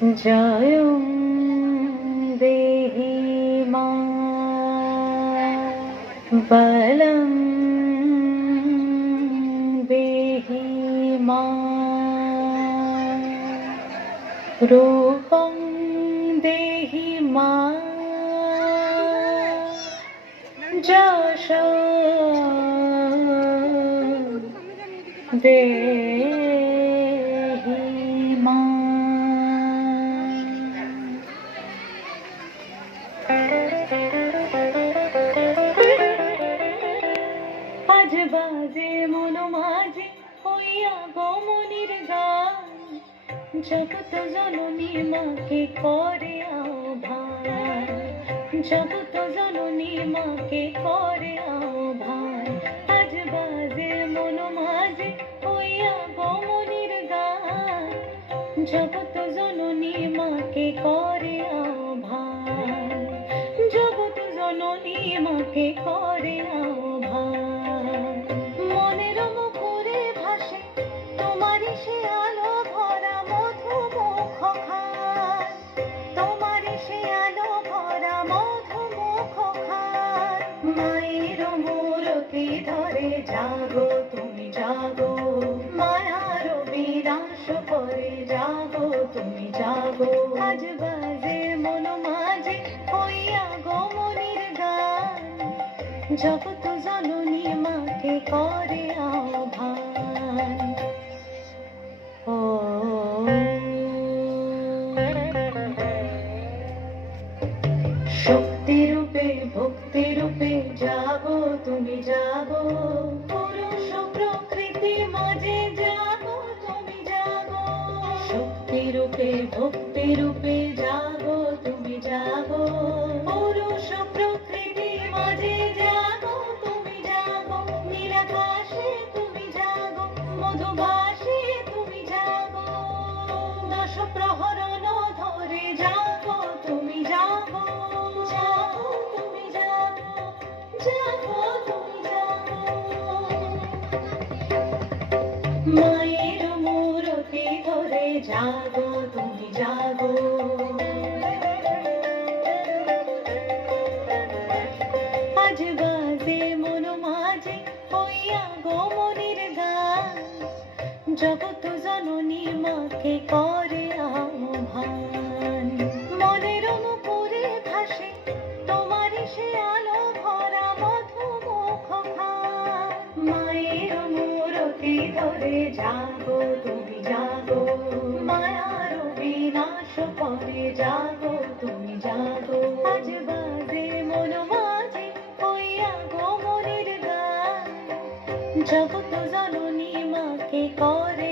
জয়ং দেহি মা বলং দেহি মা রূপং দেহি মা যশো দেহি মা। আজ বাজে মন মাঝে হইয়া গমনির গান, জগৎ জননী মাকে করে আহ্বান, জগৎ জননী মাকে করে আহ্বান। আজ বাজে মন মাঝে হইয়া গমনির গান, জগৎ জননী মাকে করে আহ্বান, জগৎ জননী মাকে করে আহ্বান। মনের মুখরে ভাসে তোমারই সে আলো ভরা মধুমুখ খান, তোমারই সে আলো ভরা মধুমুখ খান। মায়ের মূরতি ধরে জাগো তুমি জাগো, মায়ার বিনাশ করে জাগো তুমি জাগো। আজ বাজে মন মাঝে হইয়া গমনির গান, জগৎ জননী মাকে করে আহ্বান। ও শক্তি রূপে ভক্তি রূপে জাগো তুমি জাগো, পুরুষ প্রকৃতি মাঝে জাগো তুমি জাগো। শক্তি রূপে ভক্তি রূপে জাগো তুমি জাগো, পুরুষ প্রকৃতি মাঝে জাগো তুমি জাগো। নীলাকাশে তুমি জাগো, মধুভাষে তুমি জাগো, দশ প্রহরণ ধরে জাগো তুমি জাগো, জাগো তুমি জাগো, জাগো তুমি জাগো। মায়ের মূরতি ধরে জাগো তুমি জাগো। আজ বাজে মন মাঝে হইয়া গমনির গান, জগৎ জননী মাকে করে আহ্বান। মনের মুখরে ভাসে তোমারই সে আলো ভরা মধুমুখ খান। মায়ের মূরতি ধরে জাগো তুমি জাগো, মায়ার বিনাশ করে জাগো তুমি জাগো। আজ বাজে মন মাঝে হইয়া গমনির গান, জগৎ জননী মাকে করে